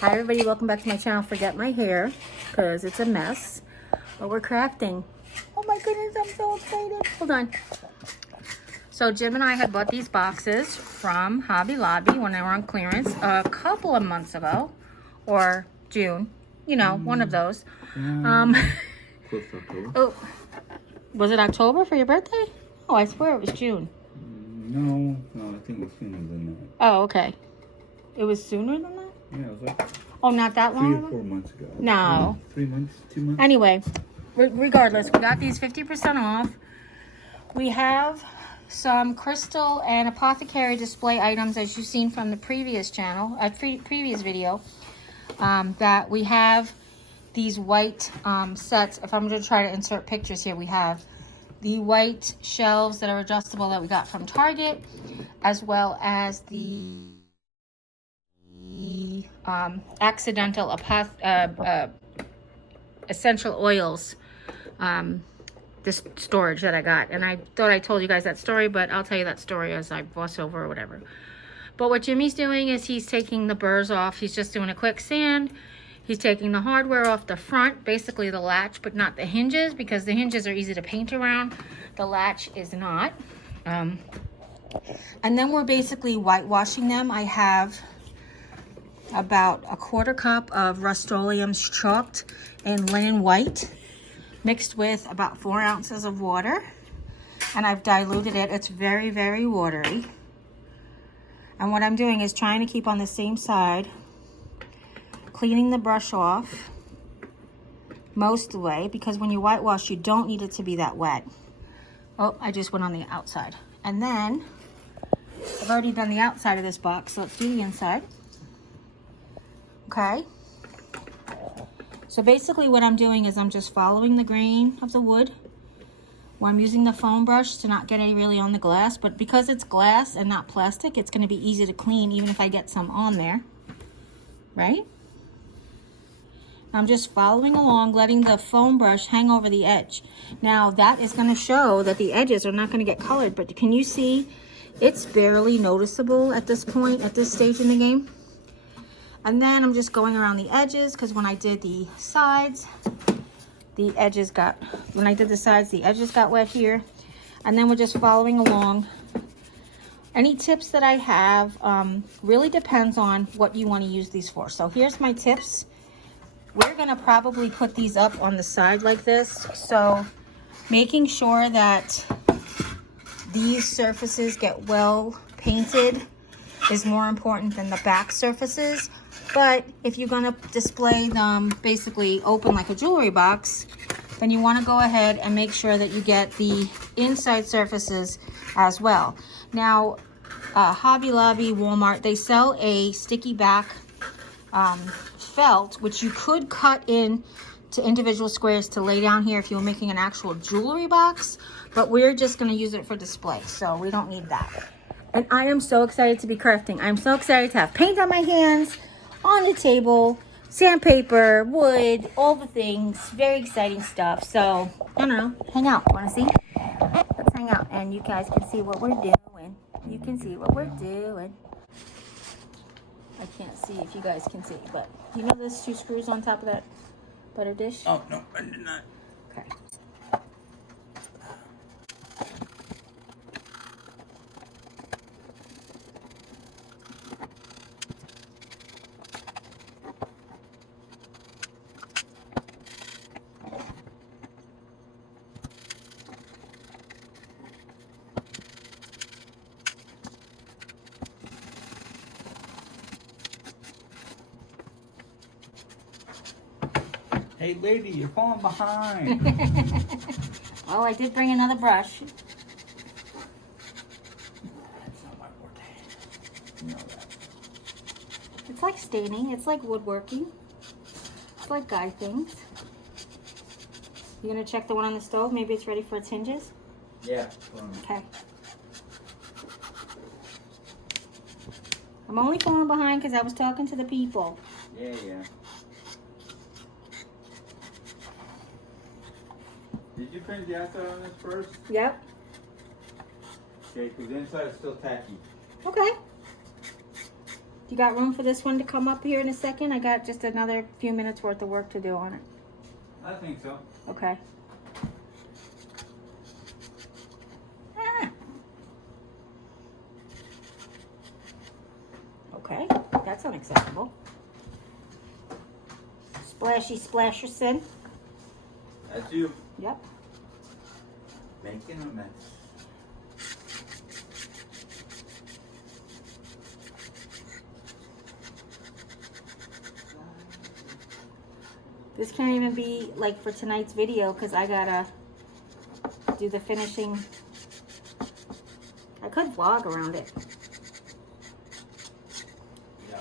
Hi everybody, welcome back to my channel. Forget my hair, because it's a mess. But we're crafting. Oh my goodness, I'm so excited. Hold on. So Jim and I had bought these boxes from Hobby Lobby when they were on clearance a couple of months ago. Or June. You know, one of those. Close to October. Oh, was it October for your birthday? Oh, I swear it was June. No, I think it's sooner than that. Oh, okay. It was sooner than that? Yeah, it was like Oh, not that long? 3 or 4 months ago. No. 3 months, 2 months. Anyway, regardless, we got these 50% off. We have some crystal and apothecary display items, as you've seen from the previous channel, previous video, that we have these white sets. If I'm going to try to insert pictures here, we have the white shelves that are adjustable that we got from Target, as well as the accidental essential oils this storage that I got. And I thought I told you guys that story, but I'll tell you that story as I gloss over or whatever. But what Jimmy's doing is he's taking the burrs off. He's just doing a quick sand. He's taking the hardware off the front, basically the latch, but not the hinges, because the hinges are easy to paint around. The latch is not. And then we're basically whitewashing them. I have about a 1/4 cup of Rust-Oleum's chalked in linen white, mixed with about 4 ounces of water, and I've diluted it. It's very, very watery. And what I'm doing is trying to keep on the same side, cleaning the brush off most of the way, because when you whitewash, you don't need it to be that wet. Oh, I just went on the outside. And then I've already done the outside of this box, so let's do the inside. Okay. So basically what I'm doing is I'm just following the grain of the wood. Well, I'm using the foam brush to not get any really on the glass, but because it's glass and not plastic, it's going to be easy to clean even if I get some on there, right? I'm just following along, letting the foam brush hang over the edge. Now that is going to show that the edges are not going to get colored, but can you see it's barely noticeable at this point, at this stage in the game? And then I'm just going around the edges, because when I did the sides, the edges got wet here. And then we're just following along. Any tips that I have really depends on what you want to use these for. So here's my tips. We're going to probably put these up on the side like this. So making sure that these surfaces get well painted is more important than the back surfaces. But if you're going to display them basically open like a jewelry box, then you want to go ahead and make sure that you get the inside surfaces as well. Now, Hobby Lobby, Walmart, they sell a sticky back felt, which you could cut in to individual squares to lay down here if you were making an actual jewelry box. But we're just going to use it for display, so we don't need that. And I am so excited to be crafting. I'm so excited to have paint on my hands, on the table, sandpaper, wood, all the things. Very exciting stuff. So, I don't know, hang out. Want to see? Let's hang out and you guys can see what we're doing. You can see what we're doing. I can't see if you guys can see, but you know there's 2 screws on top of that butter dish? Oh, no, I did not. Okay. Hey, lady, you're falling behind. Well, I did bring another brush. That's not my forte. You know that. It's like staining. It's like woodworking. It's like guy things. You gonna check the one on the stove? Maybe it's ready for its hinges? Yeah. Okay. I'm only falling behind because I was talking to the people. Yeah. Did you paint the outside on this first? Yep. Okay, because the inside is still tacky. Okay. You got room for this one to come up here in a second? I got just another few minutes worth of work to do on it. I think so. Okay. Ah. Okay, that's unacceptable. Splashy Splasherson. That's you. Yep. Making a mess. This can't even be like for tonight's video because I gotta do the finishing. I could vlog around it. Yeah.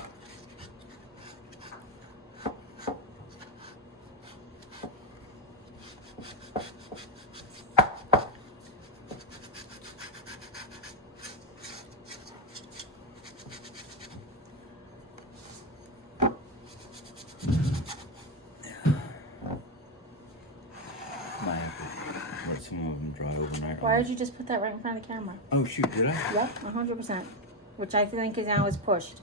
Let some of them dry overnight. Why did you just put that right in front of the camera? Oh shoot, did I? Yep, 100%. Which I think is now is pushed.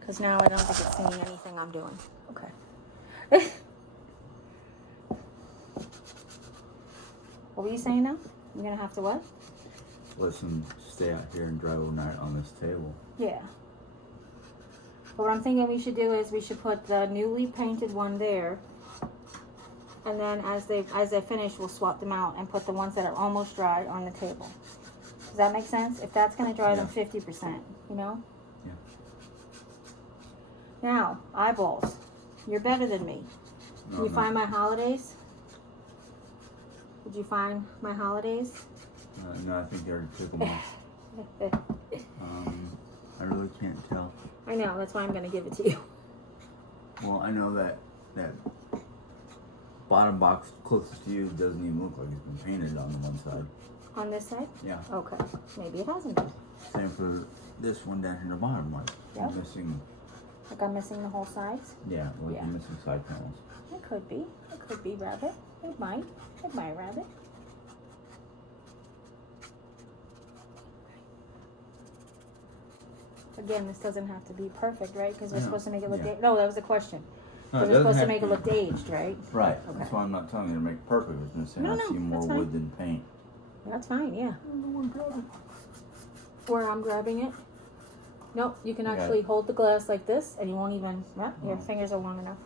Because now I don't think it's seeing anything I'm doing. Okay. What were you saying now? You're gonna have to what? Let some stay out here and dry overnight on this table. Yeah. But what I'm thinking we should do is we should put the newly painted one there. And then as they finish, we'll swap them out and put the ones that are almost dry on the table. Does that make sense? If that's going to dry them 50%, you know? Yeah. Now, eyeballs. You're better than me. No, Did you find my holidays? Did you find my holidays? No, I think they already took them off. I really can't tell. I know, that's why I'm going to give it to you. Well, I know that bottom box closest to you doesn't even look like it's been painted on the one side. On this side? Yeah. Okay. Maybe it hasn't been. Same for this one down here in the bottom, like Yep. missing. Like I'm missing the whole sides? Yeah, like Yeah. you're missing side panels. It could be. It could be rabbit. It might. It might rabbit. Again, this doesn't have to be perfect, right? Because we're Yeah. supposed to make it look... Yeah. No, that was a question. No, Because it we're doesn't supposed to have make it be. look aged, right? Right. Okay. That's why I'm not telling you to make it perfect. I was going to say No, I no, see more that's fine. wood than paint. That's fine, yeah. Where I'm grabbing it. Nope, you can Okay. actually hold the glass like this and you won't even... Yep, your Oh. fingers are long enough.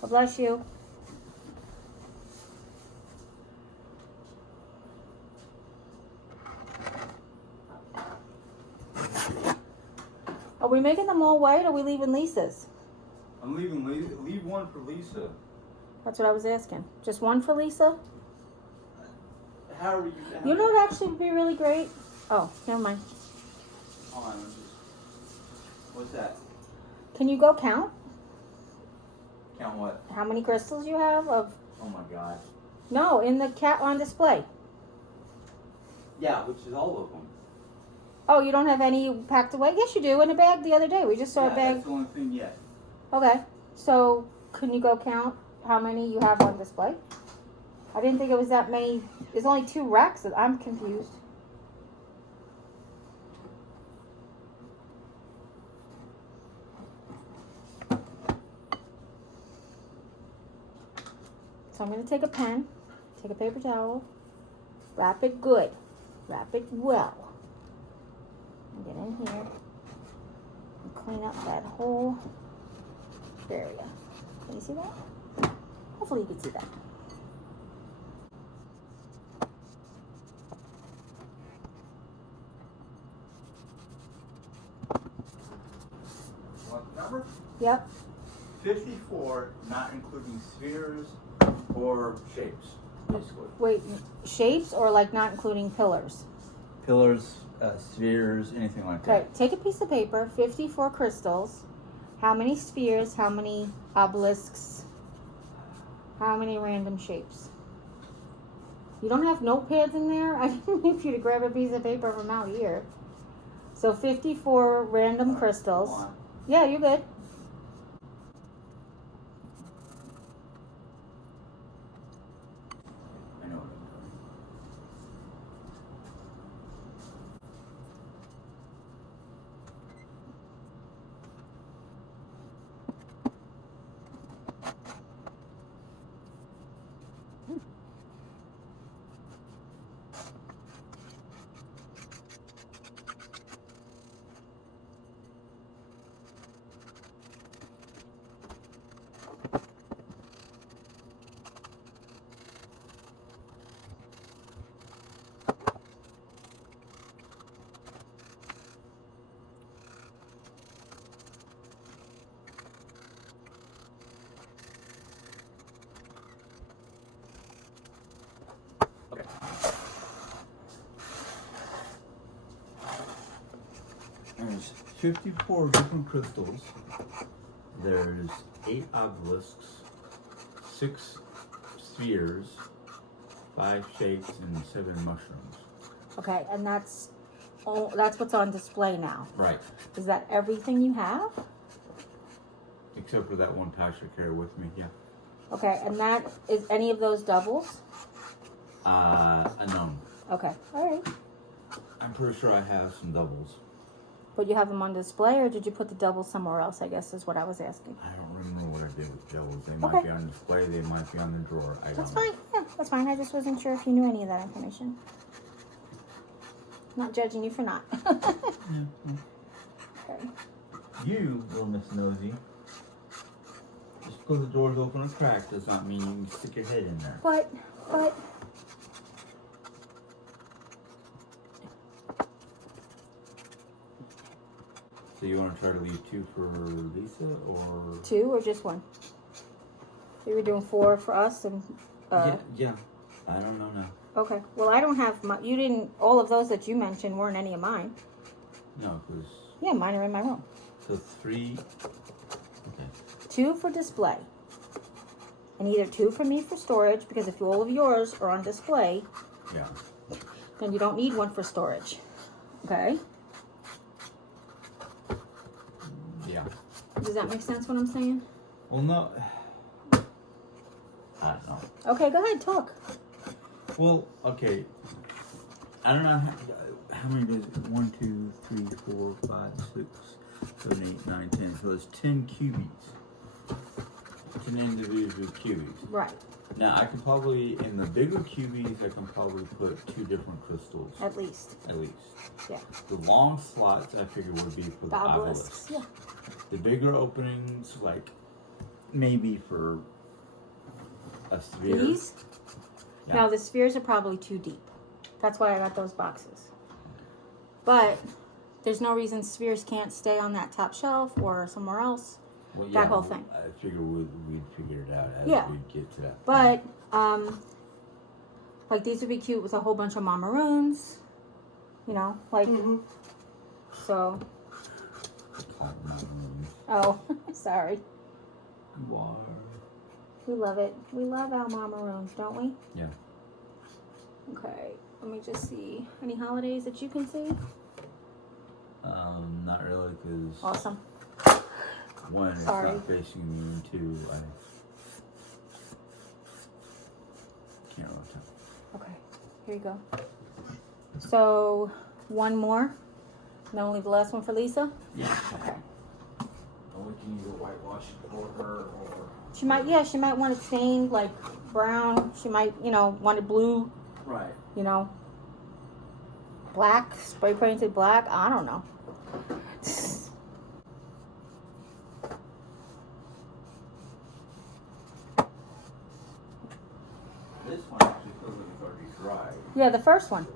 God bless you. Are we making them all white or are we leaving Lisa's? I'm leaving. Leave one for Lisa. That's what I was asking. Just one for Lisa? How are you? You know what actually would be really great? Oh, never mind. Hold on. What's that? Can you go count Count what? how many crystals you have of... Oh my God. No, in the cat on display. Yeah, which is all of them. Oh, you don't have any packed away? Yes, you do. In a bag the other day. We just saw a bag. That's the only thing yet. Okay. So, can you go count how many you have on display? I didn't think it was that many. There's only 2 racks. I'm confused. So I'm going to take a pen, take a paper towel, wrap it good, wrap it well. And get in here and clean up that whole area. Can you see that? Hopefully you can see that. What number? Yep. 54, not including spheres or shapes, basically. Wait, shapes or like not including pillars? Pillars, spheres, anything like Okay, that. take a piece of paper, 54 crystals. How many spheres, how many obelisks, how many random shapes? You don't have notepads in there? I didn't need for you to grab a piece of paper from out here. So 54 random crystals. Go on. Yeah, you're good. I know what I'm doing. 54 different crystals. There's 8 obelisks, 6 spheres, 5 shapes, and 7 mushrooms. Okay, and that's what's on display now. Right. Is that everything you have? Except for that one patch I carry with me, yeah. Okay, and that is any of those doubles? Unknown. Okay, all right. I'm pretty sure I have some doubles. But you have them on display, or did you put the doubles somewhere else, I guess is what I was asking. I don't remember what I did with doubles. They might be on display, they might be on the drawer. That's fine. Yeah, that's fine. I just wasn't sure if you knew any of that information. Not judging you for not. Okay. You, little Miss Nosy, just because the door's open or cracked does not mean you can stick your head in there. But. So you want to try to leave 2 for Lisa, or 2 or just 1? You were doing 4 for us and. Yeah. I don't know now. Okay. Well, I don't have you didn't. All of those that you mentioned weren't any of mine. No, because. Yeah, mine are in my room. So 3. Okay. 2 for display. And either 2 for me for storage, because if all of yours are on display, Yeah. then you don't need 1 for storage. Okay? Yeah. Does that make sense what I'm saying? Well, no. I don't know. Okay, go ahead, talk. Well, okay. I don't know how many does 1, 2, 3, 4, 5, 6, 7, 8, 9, 10. So there's 10 cubies. 10 individual cubies. Right. Now I can probably, in the bigger cubies, I can probably put 2 different crystals. At least. At least. Yeah. The long slots I figure would be for the Obelisks. obelisks. Yeah. The bigger openings, like maybe for a sphere. These? Yeah. No, the spheres are probably too deep. That's why I got those boxes. But there's no reason spheres can't stay on that top shelf or somewhere else. Well, that whole thing. I figure we'd figure it out as we get to that. But like these would be cute with a whole bunch of maroons. You know, like so. Oh, sorry. You are. We love it. We love our maroons, don't we? Yeah. Okay. Let me just see. Any holidays that you can see? Not really, because Awesome. 1, it's Sorry. not facing me, and 2, I can't really tell. Okay. Here you go. So 1 more. And then we'll leave the last one for Lisa. Yeah. Okay. And we can either whitewash it for her, or She might want it stained like brown. She might, want it blue, right. Black, spray painted black. I don't know. This one actually feels like it's already dry. Yeah, the first one.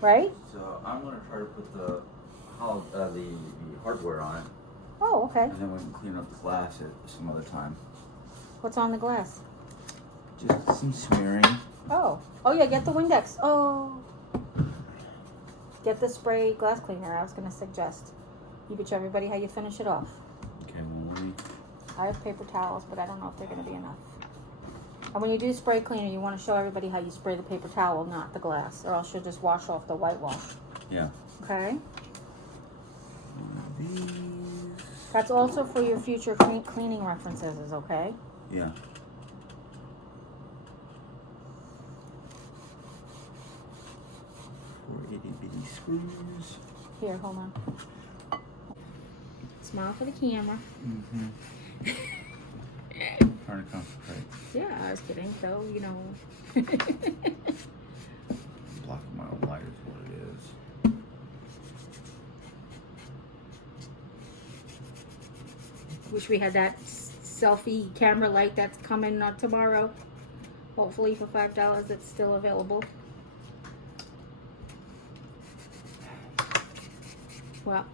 Right? So I'm gonna try to put the hardware on it, Oh, okay. and then we can clean up the glass at some other time. What's on the glass? Just some smearing. Oh yeah, get the Windex. Oh. Get the spray glass cleaner. I was going to suggest. You could show everybody how you finish it off. Okay, well, let me. I have paper towels, but I don't know if they're going to be enough. And when you do spray cleaner, you want to show everybody how you spray the paper towel, not the glass, or else you'll just wash off the whitewash. Yeah. Okay? These. That's also for your future cleaning references, is okay? Yeah. Itty bitty screws. Here, hold on. Smile for the camera. Mm-hmm. Trying to concentrate. Yeah, I was kidding, though, Blocking my own light is what it is. Wish we had that selfie camera light that's coming tomorrow. Hopefully for $5 it's still available. Well,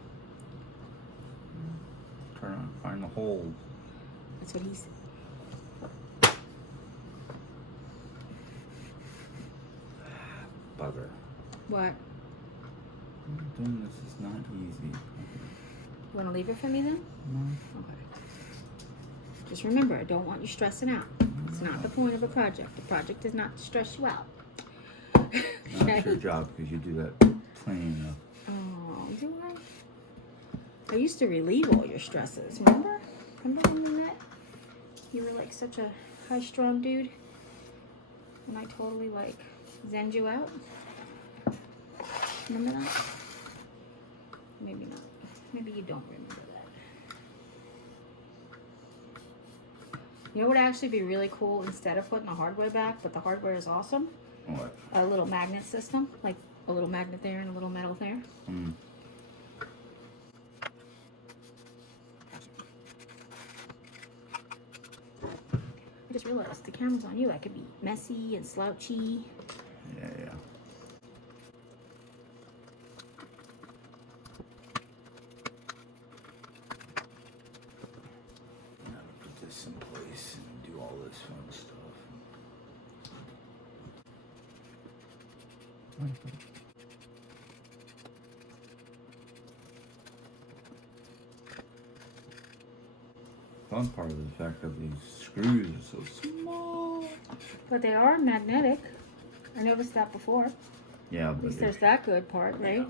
Trying to find the hole. that's what he said. Bugger. What? Doing this is not easy. You want to leave it for me then? No. Okay. Just remember, I don't want you stressing out. It's not the point of a project. The project is not to stress you out. That's your job because you do that plenty enough. Oh, do I? I used to relieve all your stresses. Remember? Remember when we met? You were like such a high-strung dude, and I totally like zenned you out. Remember that? Maybe not. Maybe you don't remember that. You know what would actually be really cool instead of putting the hardware back, but the hardware is awesome? What? A little magnet system, like a little magnet there and a little metal there. Mm. I just realized the camera's on you. I could be messy and slouchy. Yeah. Now to put this in place and do all this fun stuff. Fun part of the fact that these screws are so small. But they are magnetic. I noticed that before. Yeah, At but least there's that good part, right? Yeah.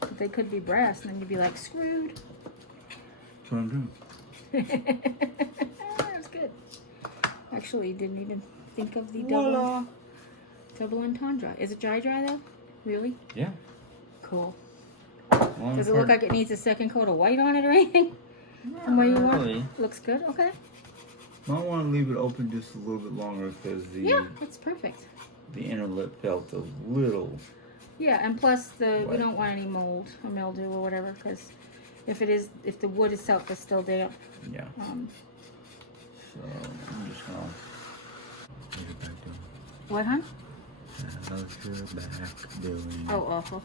But they could be brass, and then you'd be like, screwed. That's what I'm doing. That's good. Actually, you didn't even think of the Voila. double entendre. Is it dry though? Really? Yeah. Cool. Well, Does it look like it needs a second coat of white on it or anything? From where you are? really. Looks good. Okay. Might want to leave it open just a little bit longer because Yeah, it's perfect. the inner lip felt a little. Yeah, and plus we Right. don't want any mold or mildew or whatever, because if the wood itself is still damp. Yeah. So I'm just gonna get it back down. What, hon? How's your back doing? Oh, awful.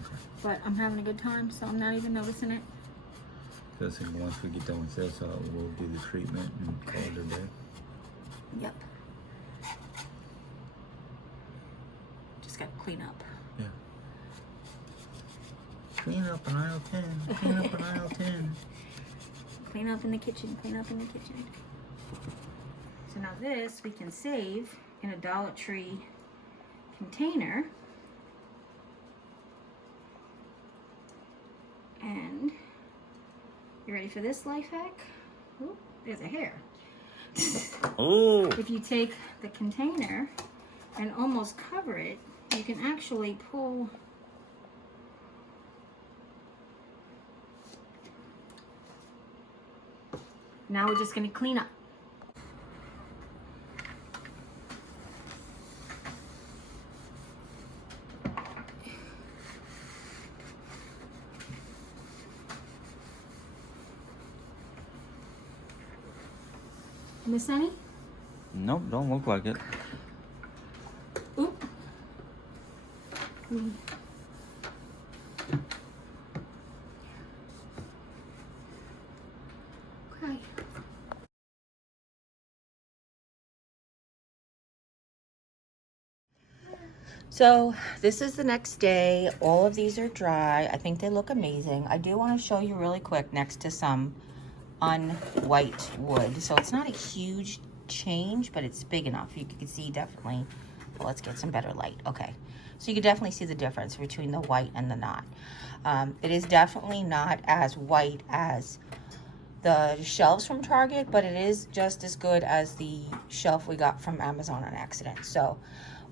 Okay. But I'm having a good time, so I'm not even noticing it. So I think once we get done with this, we'll do the treatment and call it a day. Yep. Just gotta clean up. Yeah. Clean up in aisle 10. Clean up in aisle 10. Clean up in the kitchen. Clean up in the kitchen. So now this we can save in a Dollar Tree container. And you ready for this life hack? Ooh, there's a hair. Oh! If you take the container and almost cover it, you can actually pull Now we're just going to clean up. Miss any? Nope, don't look like it. Oop. Okay. So this is the next day. All of these are dry. I think they look amazing. I do want to show you really quick next to some unwhite wood. So it's not a huge change, but it's big enough. You can see definitely. Well, let's get some better light. Okay. So you can definitely see the difference between the white and the not. It is definitely not as white as the shelves from Target, but it is just as good as the shelf we got from Amazon on accident. So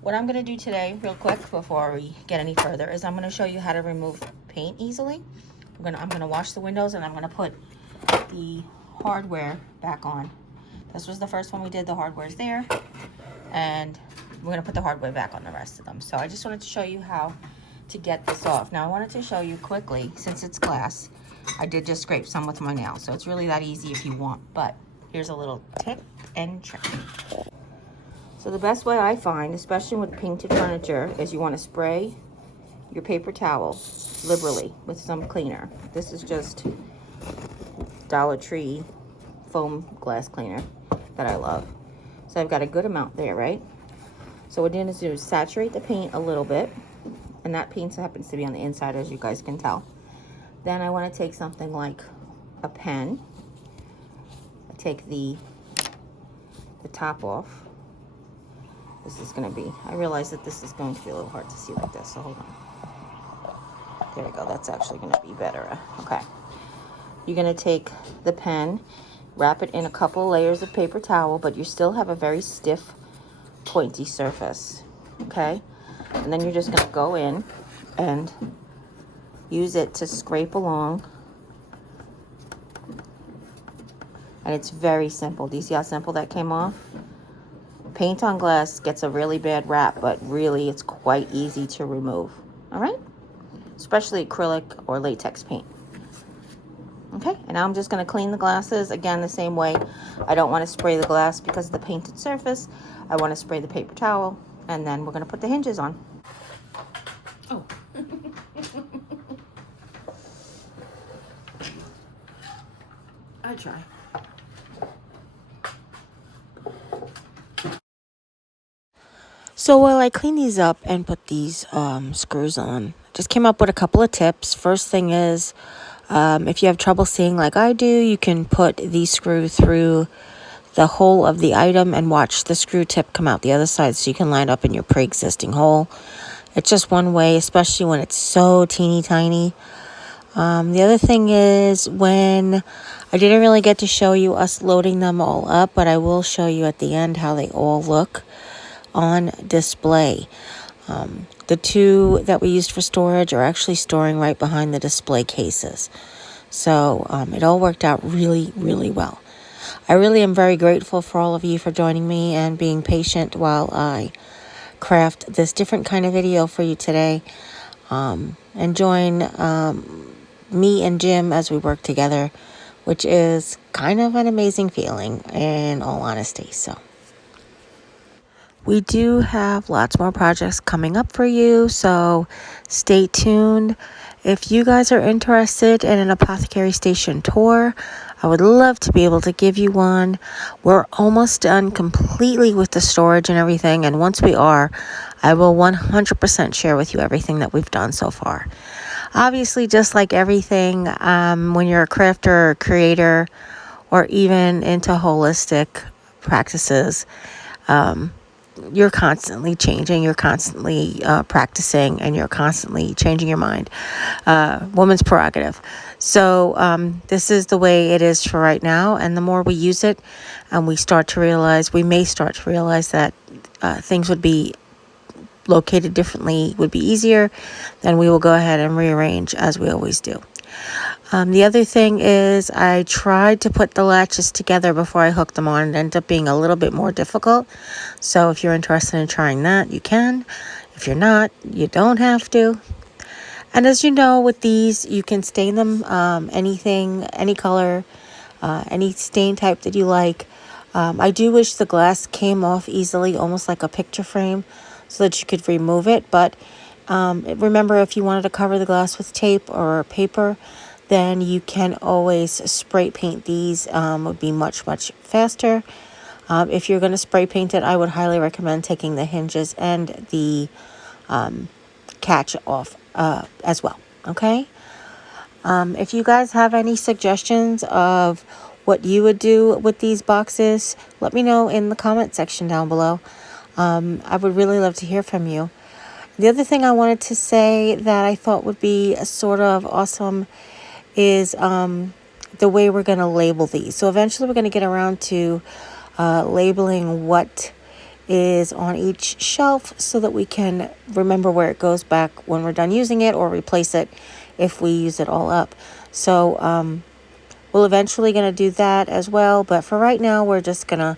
what I'm going to do today real quick before we get any further is I'm going to show you how to remove paint easily. I'm going to wash the windows, and I'm going to put the hardware back on. This was the first one we did. The hardware's there, and we're going to put the hardware back on the rest of them. So I just wanted to show you how to get this off. Now I wanted to show you quickly, since it's glass, I did just scrape some with my nail, so it's really that easy if you want, but here's a little tip and trick. So the best way I find, especially with painted furniture, is you want to spray your paper towel liberally with some cleaner. This is just Dollar Tree foam glass cleaner that I love. So I've got a good amount there, right? So what we're going to do is saturate the paint a little bit, And that paint happens to be on the inside, as you guys can tell. Then I want to take something like a pen. I take the top off. This is going to be, I realize that this is going to be a little hard to see like this, so hold on. There we go. That's actually going to be better. Okay. You're going to take the pen, wrap it in a couple of layers of paper towel, but you still have a very stiff, pointy surface. Okay? And then you're just going to go in and use it to scrape along. And it's very simple. Do you see how simple that came off? Paint on glass gets a really bad rap, but really it's quite easy to remove. All right? Especially acrylic or latex paint. Okay, and now I'm just going to clean the glasses. Again, the same way. I don't want to spray the glass because of the painted surface. I want to spray the paper towel, and then we're going to put the hinges on. Oh. I try. So while I clean these up and put these screws on, just came up with a couple of tips. First thing is, if you have trouble seeing like I do, you can put the screw through the hole of the item and watch the screw tip come out the other side so you can line up in your pre-existing hole. It's just one way, especially when it's so teeny tiny. The other thing is, when I didn't really get to show you us loading them all up, but I will show you at the end how they all look on display. The two that we used for storage are actually storing right behind the display cases. So it all worked out really, really well. I really am very grateful for all of you for joining me and being patient while I craft this different kind of video for you today. And join me and Jim as we work together, which is kind of an amazing feeling in all honesty. So we do have lots more projects coming up for you, so stay tuned. If you guys are interested in an Apothecary Station tour, I would love to be able to give you one. We're almost done completely with the storage and everything, and once we are, I will 100% share with you everything that we've done so far. Obviously, just like everything, when you're a crafter or creator, or even into holistic practices, you're constantly changing, you're constantly practicing, and you're constantly changing your mind. Woman's prerogative. So this is the way it is for right now, and the more we use it and we may start to realize that things would be located differently, would be easier, then we will go ahead and rearrange as we always do. The other thing is, I tried to put the latches together before I hooked them on. It ended up being a little bit more difficult. So if you're interested in trying that, you can. If you're not, you don't have to. And as you know, with these, you can stain them anything, any color, any stain type that you like. I do wish the glass came off easily, almost like a picture frame, so that you could remove it. But remember, if you wanted to cover the glass with tape or paper, then you can always spray paint these. Would be much, much faster. If you're going to spray paint it, I would highly recommend taking the hinges and the catch off as well. Okay? If you guys have any suggestions of what you would do with these boxes, let me know in the comment section down below. I would really love to hear from you. The other thing I wanted to say that I thought would be sort of awesome is the way we're going to label these. So eventually we're going to get around to labeling what is on each shelf so that we can remember where it goes back when we're done using it, or replace it if we use it all up. So we're eventually going to do that as well. But for right now, we're just going to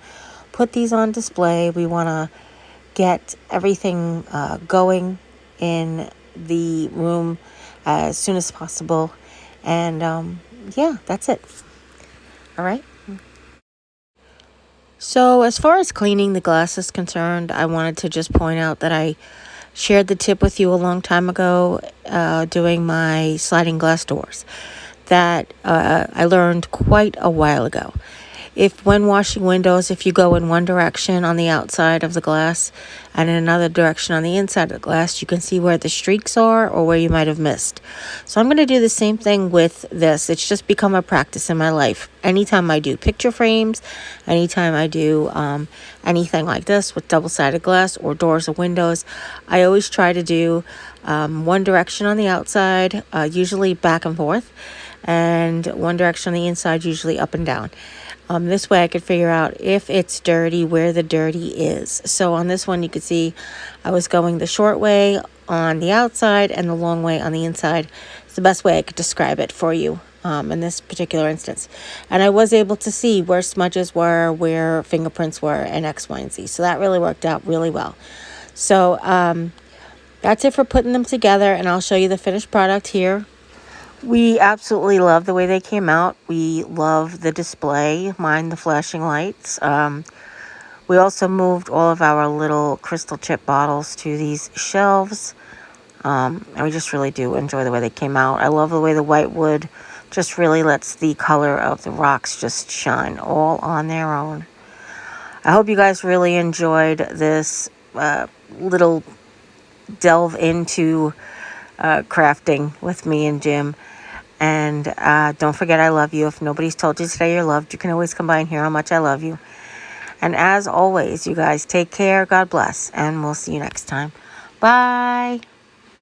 put these on display. We want to get everything going in the room as soon as possible. And yeah, that's it. All right. So as far as cleaning the glass is concerned, I wanted to just point out that I shared the tip with you a long time ago doing my sliding glass doors that I learned quite a while ago. If when washing windows, if you go in one direction on the outside of the glass and in another direction on the inside of the glass, you can see where the streaks are or where you might have missed. So I'm going to do the same thing with this. It's just become a practice in my life. Anytime I do picture frames, anytime I do anything like this with double-sided glass or doors or windows, I always try to do one direction on the outside, usually back and forth, and one direction on the inside, usually up and down. This way I could figure out if it's dirty, where the dirty is. So on this one, you could see I was going the short way on the outside and the long way on the inside. It's the best way I could describe it for you in this particular instance. And I was able to see where smudges were, where fingerprints were, and X, Y, and Z. So that really worked out really well. So that's it for putting them together, and I'll show you the finished product here. We absolutely love the way they came out. We love the display, mind the flashing lights. We also moved all of our little crystal chip bottles to these shelves. And we just really do enjoy the way they came out. I love the way the white wood just really lets the color of the rocks just shine all on their own. I hope you guys really enjoyed this little delve into crafting with me and Jim. And don't forget, I love you. If nobody's told you today you're loved, you can always come by and hear how much I love you. And as always, you guys take care, God bless, and we'll see you next time. Bye.